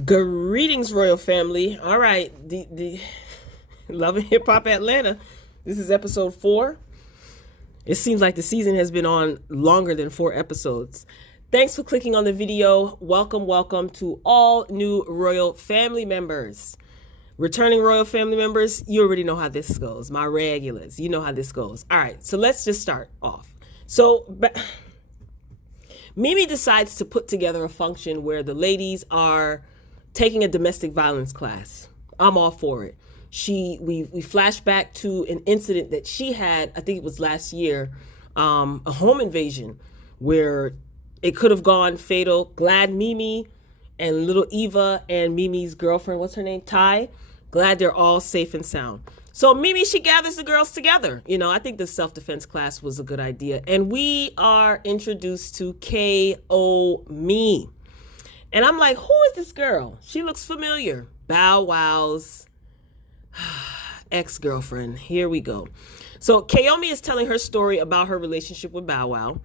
Greetings, royal family. All right, the Love and Hip Hop Atlanta. This is episode 4. It seems like the season has been on longer than 4 episodes. Thanks for clicking on the video. Welcome to all new royal family members. Returning royal family members, you already know how this goes. My regulars, you know how this goes. All right, so let's just start off. Mimi decides to put together a function where the ladies are taking a domestic violence class. I'm all for it. We flash back to an incident that she had, I think it was last year, a home invasion where it could have gone fatal. Glad Mimi and little Eva and Mimi's girlfriend, what's her name, Ty, glad they're all safe and sound. So Mimi, she gathers the girls together. You know, I think the self-defense class was a good idea. And we are introduced to K.O. Me. And I'm like, who is this girl? She looks familiar. Bow Wow's ex-girlfriend. Here we go. So Kayomi is telling her story about her relationship with Bow Wow.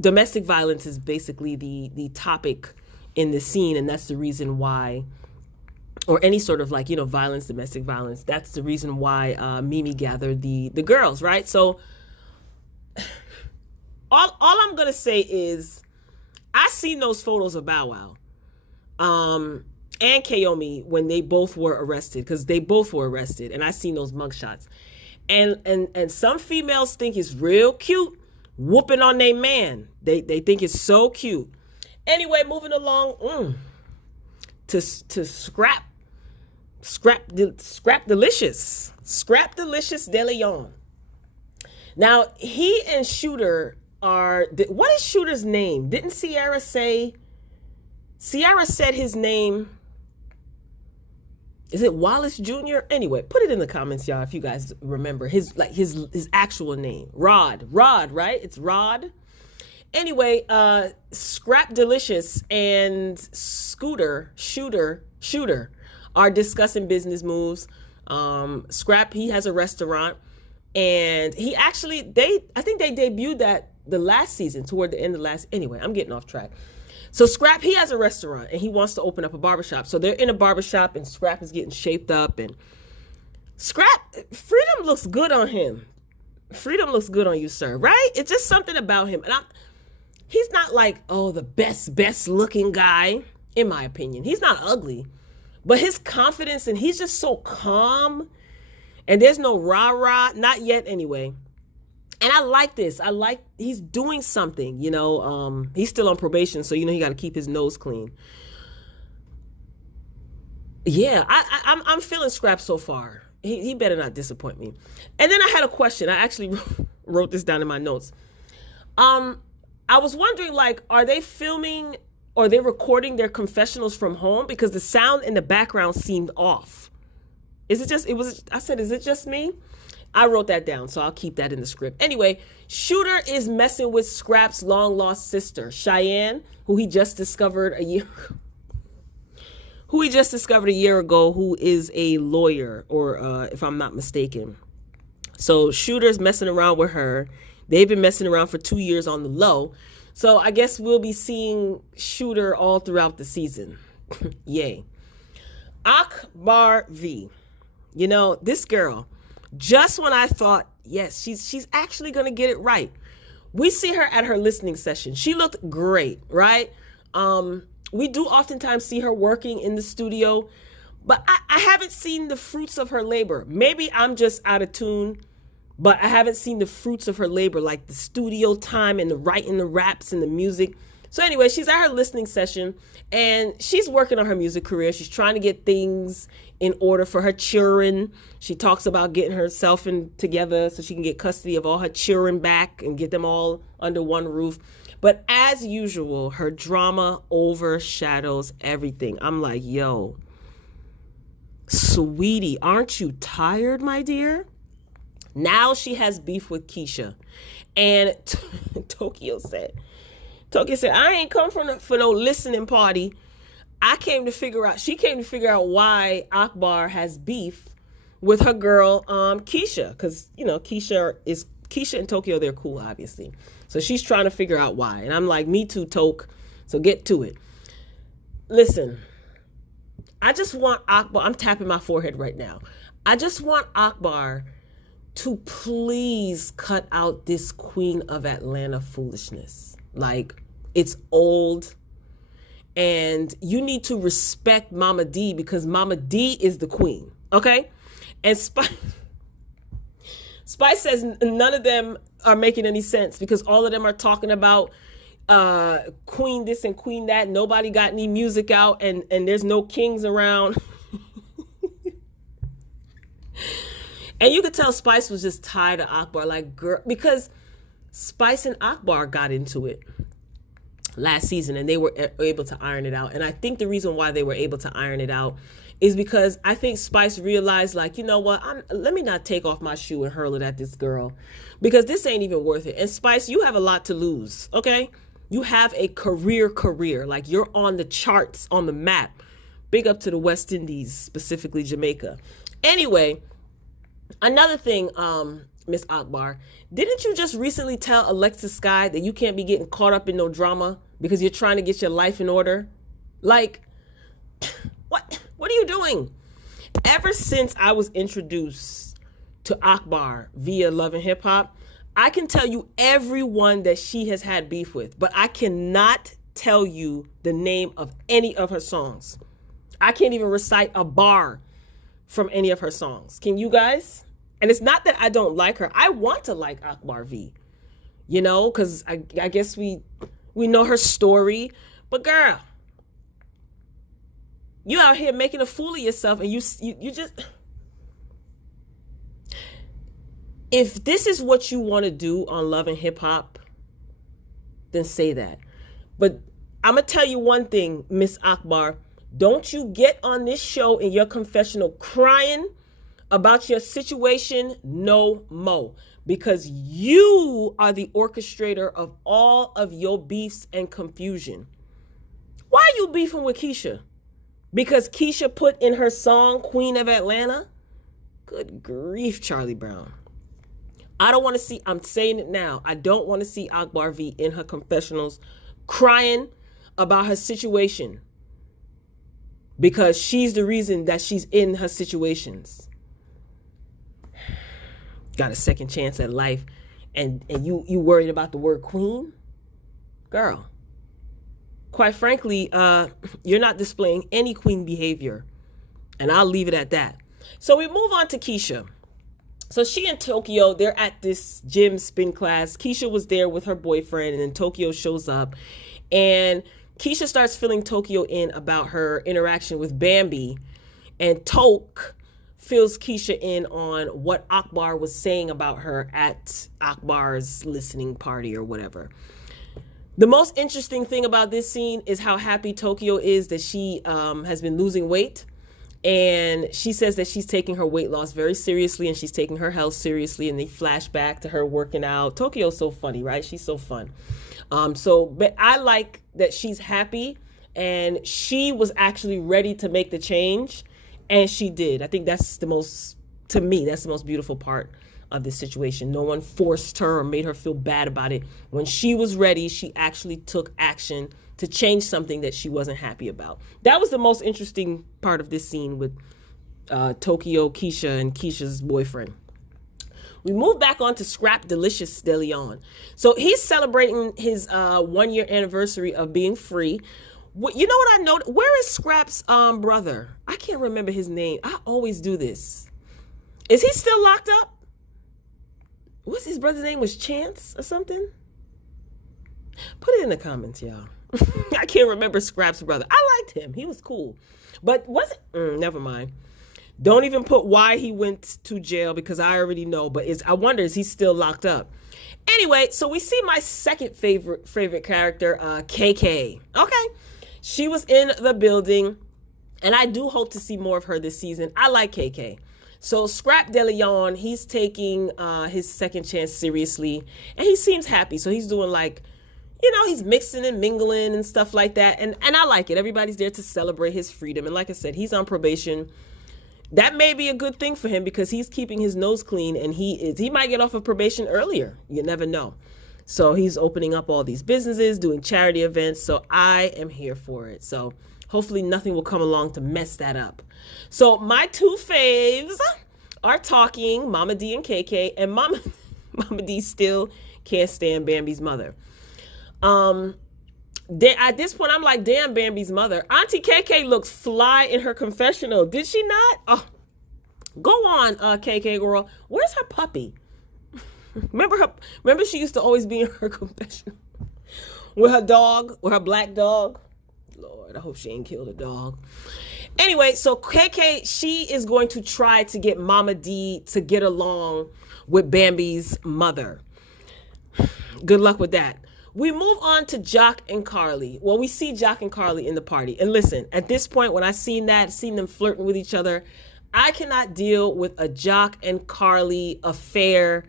Domestic violence is basically the topic in the scene, and that's the reason why, or any sort of violence, domestic violence, that's the reason why Mimi gathered the girls, right? So all I'm going to say is I seen those photos of Bow Wow and Kayomi when they both were arrested, because they both were arrested, and I seen those mugshots. And some females think it's real cute whooping on their man. They think it's so cute. Anyway, moving along to Scrap Delicious De Leon. Now, he and Shooter are, what is Shooter's name? Didn't Ciara say? Ciara said his name. Is it Wallace Jr.? Anyway, put it in the comments, y'all, if you guys remember his actual name. Rod, right? It's Rod. Anyway, Scrap Delicious and Shooter are discussing business moves. Scrap, he has a restaurant, and he actually, I think they debuted that the last season, toward the end of anyway, I'm getting off track. So Scrap, he has a restaurant, and he wants to open up a barbershop. So they're in a barbershop, and Scrap is getting shaped up, and Scrap, freedom looks good on him. Freedom looks good on you, sir, right? It's just something about him. And he's not like, the best looking guy, in my opinion. He's not ugly, but his confidence, and he's just so calm, and there's no rah-rah, not yet anyway. And I like this. He's doing something, he's still on probation, so he got to keep his nose clean. Yeah, I'm feeling Scrap so far. He better not disappoint me. And then I had a question. I actually wrote this down in my notes. I was wondering, are they filming or are they recording their confessionals from home? Because the sound in the background seemed off. Is it just me? I wrote that down, so I'll keep that in the script. Anyway, Shooter is messing with Scrap's long-lost sister, Cheyenne, who he just discovered a year ago, who is a lawyer, or if I'm not mistaken. So Shooter's messing around with her. They've been messing around for 2 years on the low. So I guess we'll be seeing Shooter all throughout the season. Yay. Akbar V. This girl, just when I thought, yes, she's actually going to get it right, we see her at her listening session. She looked great, right? We do oftentimes see her working in the studio, but I haven't seen the fruits of her labor. Maybe I'm just out of tune, but I haven't seen the fruits of her labor, like the studio time and the writing the raps and the music. So anyway, she's at her listening session, and she's working on her music career. She's trying to get things in order for her children. She talks about getting herself together so she can get custody of all her children back and get them all under one roof. But as usual, her drama overshadows everything. I'm like, yo, sweetie, aren't you tired, my dear? Now she has beef with Keisha. And Tokyo said, I ain't come for no listening party. She came to figure out why Akbar has beef with her girl, Keisha. Because, Keisha and Tokyo, they're cool, obviously. So she's trying to figure out why. And I'm like, me too, Toke. So get to it. Listen, I just want Akbar, I'm tapping my forehead right now. I just want Akbar to please cut out this Queen of Atlanta foolishness. Like, it's old. And you need to respect Mama D, because Mama D is the queen. Okay? And Spice says none of them are making any sense, because all of them are talking about queen this and queen that. Nobody got any music out, and there's no kings around. And you could tell Spice was just tired of Akbar, like, girl, because Spice and Akbar got into it last season and they were able to iron it out. And I think the reason why they were able to iron it out is because I think Spice realized, like, you know what, let me not take off my shoe and hurl it at this girl, because this ain't even worth it. And Spice, you have a lot to lose, okay? You have a career. Like, you're on the charts, on the map. Big up to the West Indies, specifically Jamaica. Anyway, another thing, Miss Akbar, didn't you just recently tell Alexis Sky that you can't be getting caught up in no drama because you're trying to get your life in order? Like, what are you doing? Ever since I was introduced to Akbar via Love and Hip Hop, I can tell you everyone that she has had beef with, but I cannot tell you the name of any of her songs. I can't even recite a bar from any of her songs. Can you guys? And it's not that I don't like her. I want to like Akbar V, you know, because I guess we know her story. But girl, you out here making a fool of yourself, and you just... If this is what you want to do on Love and Hip Hop, then say that. But I'm going to tell you one thing, Miss Akbar. Don't you get on this show in your confessional crying about your situation no more. Because you are the orchestrator of all of your beefs and confusion. Why are you beefing with Keisha? Because Keisha put in her song, Queen of Atlanta? Good grief, Charlie Brown. I don't want to see, I'm saying it now, I don't want to see Akbar V in her confessionals crying about her situation, because she's the reason that she's in her situations. Got a second chance at life, and you worried about the word queen? Girl, quite frankly, you're not displaying any queen behavior, and I'll leave it at that. So we move on to Keisha. So she and Tokyo, they're at this gym spin class. Keisha was there with her boyfriend, and then Tokyo shows up. And Keisha starts filling Tokyo in about her interaction with Bambi. And Tok fills Keisha in on what Akbar was saying about her at Akbar's listening party or whatever. The most interesting thing about this scene is how happy Tokyo is that she has been losing weight. And she says that she's taking her weight loss very seriously, and she's taking her health seriously. And they flash back to her working out. Tokyo's so funny, right? She's so fun. But I like that she's happy, and she was actually ready to make the change, and she did. I think that's to me, that's the most beautiful part of this situation. No one forced her or made her feel bad about it. When she was ready, she actually took action to change something that she wasn't happy about. That was the most interesting part of this scene with Tokyo, Keisha, and Keisha's boyfriend. We move back on to Scrap Delicious DeLeon. So he's celebrating his 1-year anniversary of being free. You know what I know? Where is Scrap's brother? I can't remember his name. I always do this. Is he still locked up? What's his brother's name? Was Chance or something? Put it in the comments, y'all. I can't remember Scrap's brother. I liked him. He was cool. But was it? Never mind. Don't even put why he went to jail, because I already know. But I wonder, is he still locked up? Anyway, so we see my second favorite character, KK. Okay. She was in the building, and I do hope to see more of her this season. I like KK. So Scrap DeLeon, he's taking his second chance seriously, and he seems happy. So he's doing like, you know, he's mixing and mingling and stuff like that. And I like it. Everybody's there to celebrate his freedom. And like I said, he's on probation. That may be a good thing for him, because he's keeping his nose clean, and he might get off of probation earlier. You never know. So he's opening up all these businesses, doing charity events. So I am here for it. So hopefully nothing will come along to mess that up. So my two faves are talking, Mama D and KK, and Mama D still can't stand Bambi's mother. At this point, I'm like, damn, Bambi's mother. Auntie KK looks fly in her confessional. Did she not? Oh, go on, KK girl. Where's her puppy? Remember she used to always be in her confessional with her dog, with her black dog. Lord, I hope she ain't killed a dog. Anyway, so KK, she is going to try to get Mama D to get along with Bambi's mother. Good luck with that. We move on to Jock and Carly. Well, we see Jock and Carly in the party. And listen, at this point, when I seen them flirting with each other, I cannot deal with a Jock and Carly affair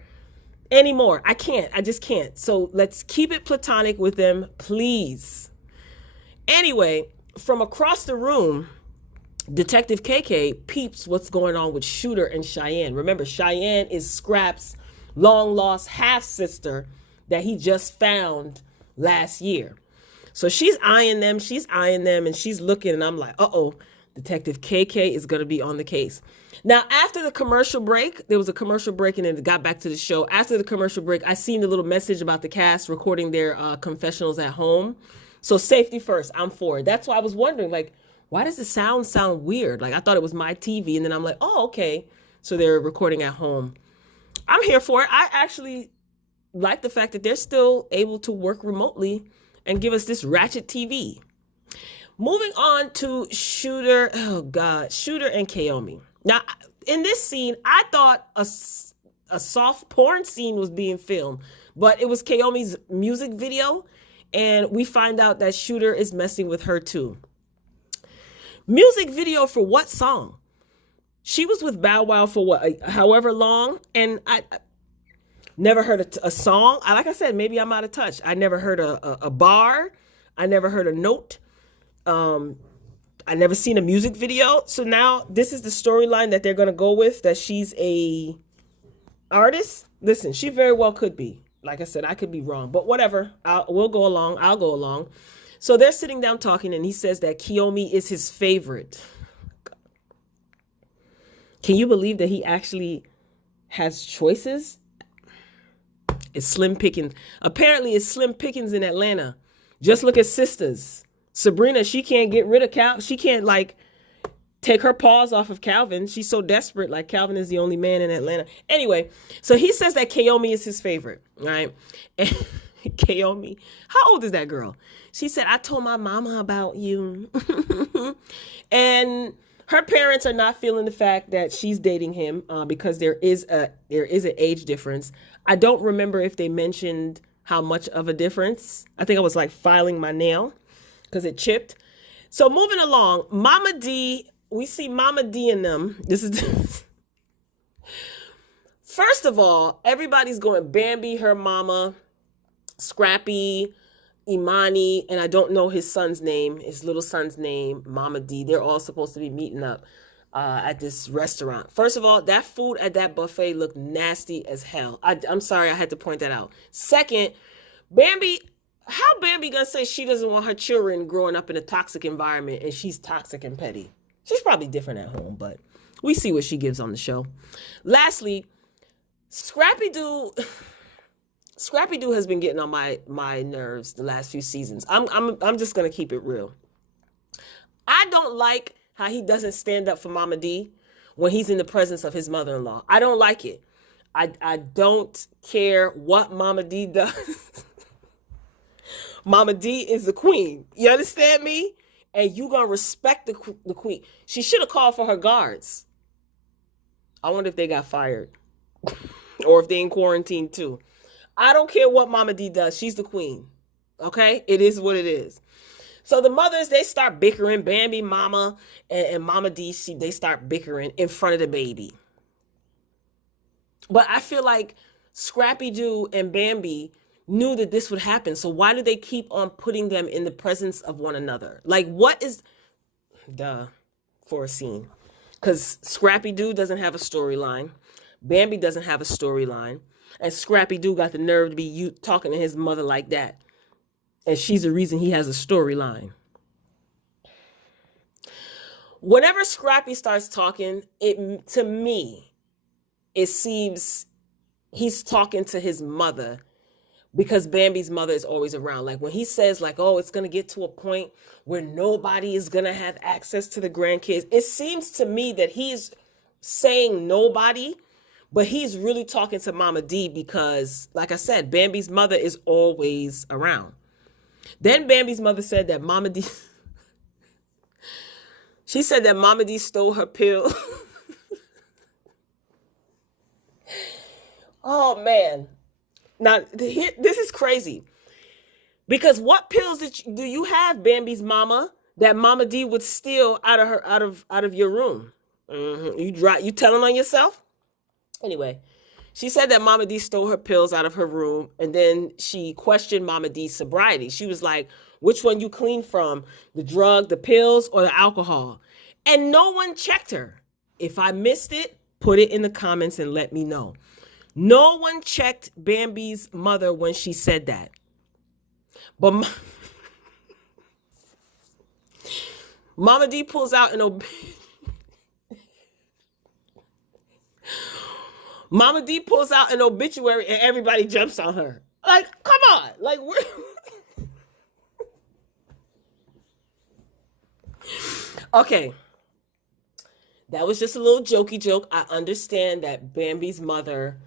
anymore. I can't. I just can't. So let's keep it platonic with them, please. Anyway, from across the room, Detective KK peeps what's going on with Shooter and Cheyenne. Remember, Cheyenne is Scrap's long-lost half-sister that he just found last year. So she's eyeing them, and she's looking, and I'm like, uh-oh, Detective KK is going to be on the case. Now, after the commercial break, there was a commercial break, and then it got back to the show. After the commercial break, I seen the little message about the cast recording their confessionals at home. So safety first, I'm for it. That's why I was wondering, like, why does the sound weird? Like, I thought it was my TV, and then I'm like, oh, okay. So they're recording at home. I'm here for it. I actually like the fact that they're still able to work remotely and give us this ratchet TV. Moving on to Shooter and Kaomi. Now, in this scene, I thought a soft porn scene was being filmed, but it was Kaomi's music video, and we find out that Shooter is messing with her too. Music video for what song? She was with Bow Wow for what, however long, and I never heard a song. Like I said, maybe I'm out of touch. I never heard a bar. I never heard a note. I never seen a music video. So now this is the storyline that they're going to go with, that she's a artist. Listen, she very well could be. Like I said, I could be wrong, but whatever. I'll go along. So they're sitting down talking, and he says that Kaomi is his favorite. Can you believe that he actually has choices? It's slim pickings. Apparently, it's slim pickings in Atlanta. Just look at Sisters. Sabrina, she can't get rid of Cal. She can't, like, take her paws off of Calvin. She's so desperate. Like, Calvin is the only man in Atlanta. Anyway, so he says that Kaomi is his favorite, right? And Kaomi, how old is that girl? She said, I told my mama about you. And her parents are not feeling the fact that she's dating him because there is an age difference. I don't remember if they mentioned how much of a difference. I think I was like filing my nail because it chipped. So moving along, Mama D, we see Mama D and them. This is first of all, everybody's going Bambi, her mama, Scrappy, Imani, and I don't know his little son's name, Mama D. They're all supposed to be meeting up at this restaurant. First of all, that food at that buffet looked nasty as hell. I'm sorry, I had to point that out. Second, Bambi, how Bambi gonna say she doesn't want her children growing up in a toxic environment and she's toxic and petty? She's probably different at home, but we see what she gives on the show. Lastly, Scrappy Doo has been getting on my nerves the last few seasons. I'm just gonna keep it real. I don't like how he doesn't stand up for Mama D when he's in the presence of his mother-in-law. I don't like it. I don't care what Mama D does. Mama D is the queen. You understand me? And you gonna respect the queen. She should have called for her guards. I wonder if they got fired or if they in quarantine too. I don't care what Mama D does. She's the queen. Okay? It is what it is. So the mothers, they start bickering. Bambi, Mama, and Mama D, they start bickering in front of the baby. But I feel like Scrappy Doo and Bambi knew that this would happen. So why do they keep on putting them in the presence of one another? Like, what is... for a scene. Because Scrappy Doo doesn't have a storyline. Bambi doesn't have a storyline. And Scrappy Doo got the nerve to be you talking to his mother like that. And she's the reason he has a storyline. Whenever Scrappy starts talking, to me, it seems he's talking to his mother because Bambi's mother is always around. Like when he says like, oh, it's going to get to a point where nobody is going to have access to the grandkids. It seems to me that he's saying nobody, but he's really talking to Mama D because, like I said, Bambi's mother is always around. Then Bambi's mother said that Mama D... She said that Mama D stole her pill. Oh, man. Now, this is crazy. Because what pills do you have, Bambi's mama, that Mama D would steal out of your room? You telling on yourself? Anyway, she said that Mama D stole her pills out of her room, and then she questioned Mama D's sobriety. She was like, which one you clean from? The drug, the pills, or the alcohol? And no one checked her. If I missed it, put it in the comments and let me know. No one checked Bambi's mother when she said that. But Mama D pulls out an Mama D pulls out an obituary and everybody jumps on her. Like, come on. Like, okay. That was just a little jokey joke. I understand that Bambi's mother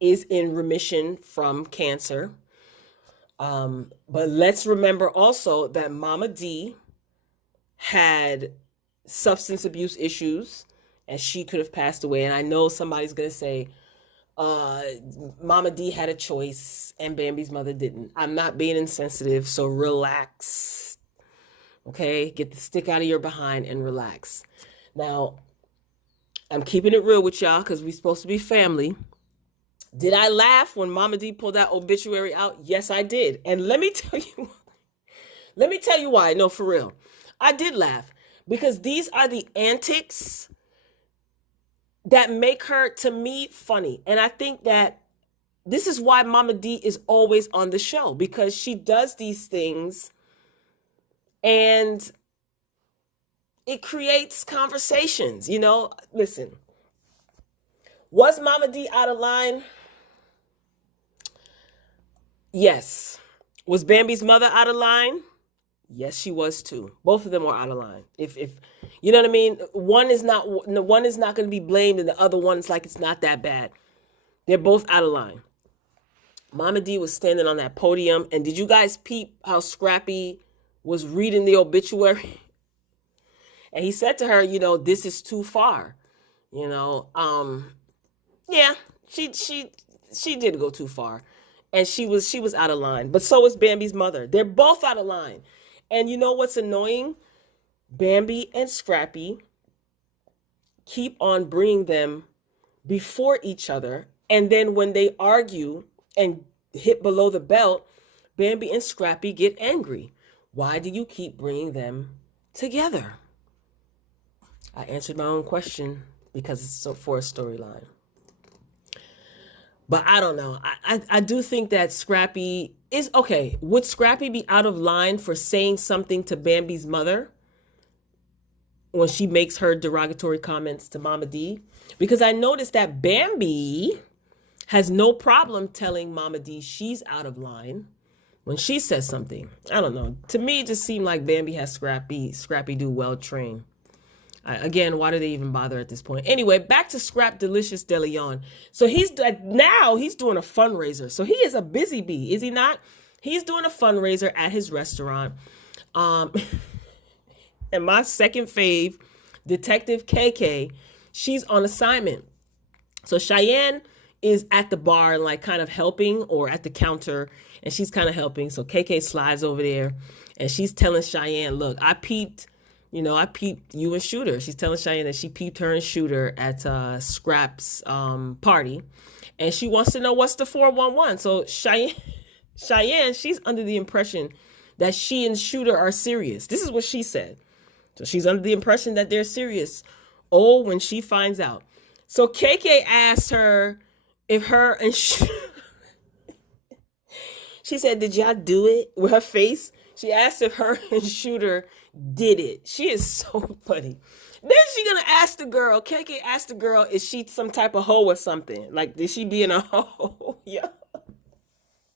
is in remission from cancer. But let's remember also that Mama D had substance abuse issues and she could have passed away. And I know somebody's going to say, Mama D had a choice and Bambi's mother didn't. I'm not being insensitive, so relax. Okay, get the stick out of your behind and relax. Now, I'm keeping it real with y'all because we're supposed to be family. Did I laugh when Mama D pulled that obituary out? Yes, I did. And let me tell you why. No, for real. I did laugh because these are the antics that make her, to me, funny. And I think that this is why Mama D is always on the show, because she does these things and it creates conversations, you know. Listen, was Mama D out of line? Yes. Was Bambi's mother out of line? Yes, she was too. Both of them were out of line. If you know what I mean, one is not going to be blamed, and the other one's like it's not that bad. They're both out of line. Mama D was standing on that podium, and did you guys peep how Scrappy was reading the obituary? And he said to her, you know, this is too far. You know, yeah, she did go too far. And she was out of line. But so is Bambi's mother. They're both out of line. And you know what's annoying? Bambi and Scrappy keep on bringing them before each other. And then when they argue and hit below the belt, Bambi and Scrappy get angry. Why do you keep bringing them together? I answered my own question because it's for a storyline. But I don't know. I do think that Scrappy is okay. Would Scrappy be out of line for saying something to Bambi's mother when she makes her derogatory comments to Mama D? Because I noticed that Bambi has no problem telling Mama D she's out of line when she says something. I don't know. To me, it just seemed like Bambi has Scrappy Doo well trained. Again, why do they even bother at this point? Anyway, back to Scrap Delicious De Leon. So he's doing a fundraiser. So he is a busy bee, is he not? He's doing a fundraiser at his restaurant. And my second fave, Detective KK, she's on assignment. So Cheyenne is at the bar and like kind of helping, or at the counter, and she's kind of helping. So KK slides over there and she's telling Cheyenne, look, I peeped you and Shooter. She's telling Cheyenne that she peeped her and Shooter at Scrap's party. And she wants to know what's the 411. So Cheyenne, she's under the impression that she and Shooter are serious. This is what she said. So she's under the impression that they're serious. Oh, when she finds out. So KK asked her if her and she said, "Did y'all do it?" With her face, she asked if her and Shooter did it. She is so funny. Then she gonna ask the girl. KK asked the girl, "Is she some type of hoe or something? Like, did she be in a hoe?" Yeah.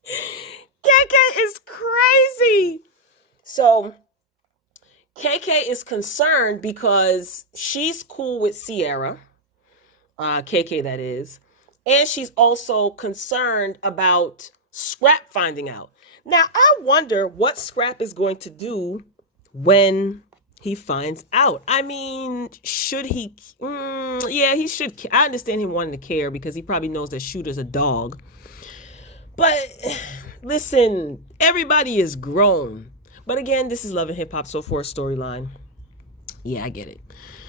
KK is crazy. So KK is concerned because she's cool with Sierra, KK that is, and she's also concerned about Scrap finding out. Now, I wonder what Scrap is going to do when he finds out. I mean, should he? Yeah, he should. I understand him wanting to care because he probably knows that Shooter's a dog. But listen, everybody is grown. But again, this is Love and Hip Hop, so for a storyline. Yeah, I get it.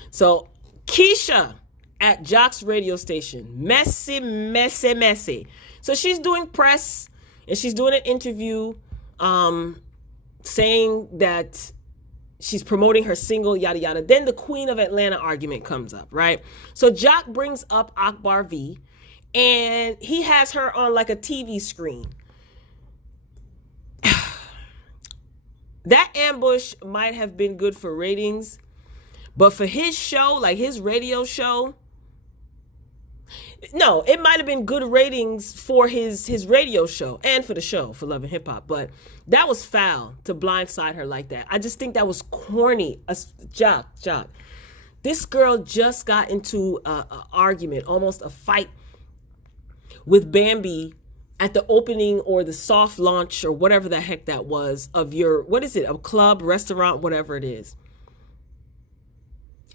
So Keisha at Jock's radio station, messy. So she's doing press and she's doing an interview saying that she's promoting her single, yada, yada. Then the Queen of Atlanta argument comes up, right? So Jock brings up Akbar V and he has her on like a TV screen. That ambush might have been good for ratings, but for his show, like his radio show, no, it might have been good ratings for his radio show and for the show, for Love and Hip Hop, but that was foul to blindside her like that. I just think that was corny. Jock. This girl just got into an argument, almost a fight with Bambi at the opening or the soft launch or whatever the heck that was of your, what is it, a club, restaurant, whatever it is.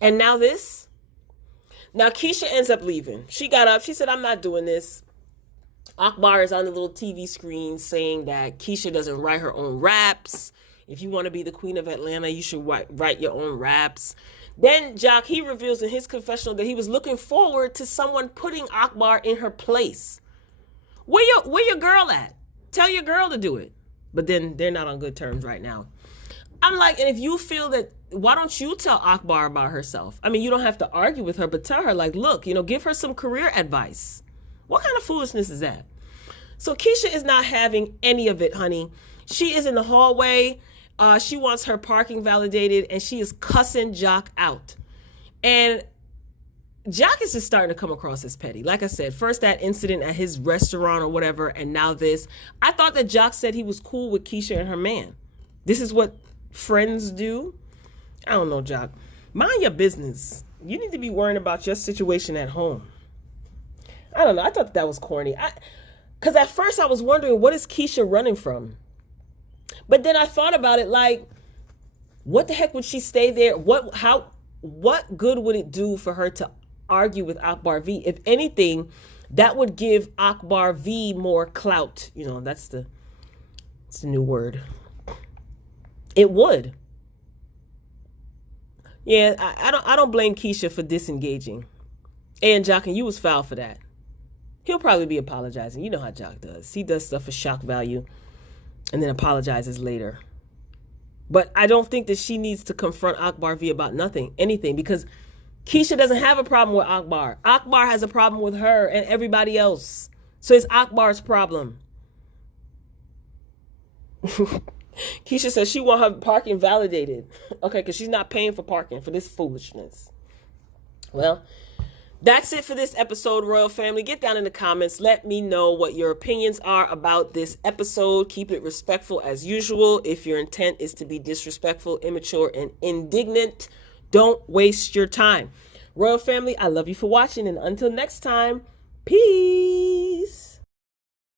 And now this? Now Keisha ends up leaving. She got up, she said, "I'm not doing this." Akbar is on the little TV screen saying that Keisha doesn't write her own raps. If you want to be the Queen of Atlanta, you should write your own raps. Then Jock, he reveals in his confessional that he was looking forward to someone putting Akbar in her place. Where your girl at? Tell your girl to do it. But then they're not on good terms right now. I'm like, and if you feel that, why don't you tell Akbar about herself? I mean, you don't have to argue with her, but tell her, like, look, give her some career advice. What kind of foolishness is that? So Keisha is not having any of it, honey. She is in the hallway. She wants her parking validated, and she is cussing Jock out. And Jock is just starting to come across as petty. Like I said, first that incident at his restaurant or whatever, and now this. I thought that Jock said he was cool with Keisha and her man. This is what friends do? I don't know, Jock. Mind your business. You need to be worrying about your situation at home. I don't know. I thought that was corny. Because at first I was wondering, what is Keisha running from? But then I thought about it, like, what the heck would she stay there? What good would it do for her to argue with Akbar V? If anything, that would give Akbar V more clout. That's the new word. It would. Yeah, I don't blame Keisha for disengaging. And Jock, and you was foul for that. He'll probably be apologizing. You know how Jock does. He does stuff for shock value and then apologizes later. But I don't think that she needs to confront Akbar V about anything, because Keisha doesn't have a problem with Akbar. Akbar has a problem with her and everybody else. So it's Akbar's problem. Keisha says she want her parking validated. Okay, because she's not paying for parking for this foolishness. Well, that's it for this episode, Royal Family. Get down in the comments. Let me know what your opinions are about this episode. Keep it respectful as usual. If your intent is to be disrespectful, immature, and indignant, don't waste your time. Royal Family, I love you for watching. And until next time, peace.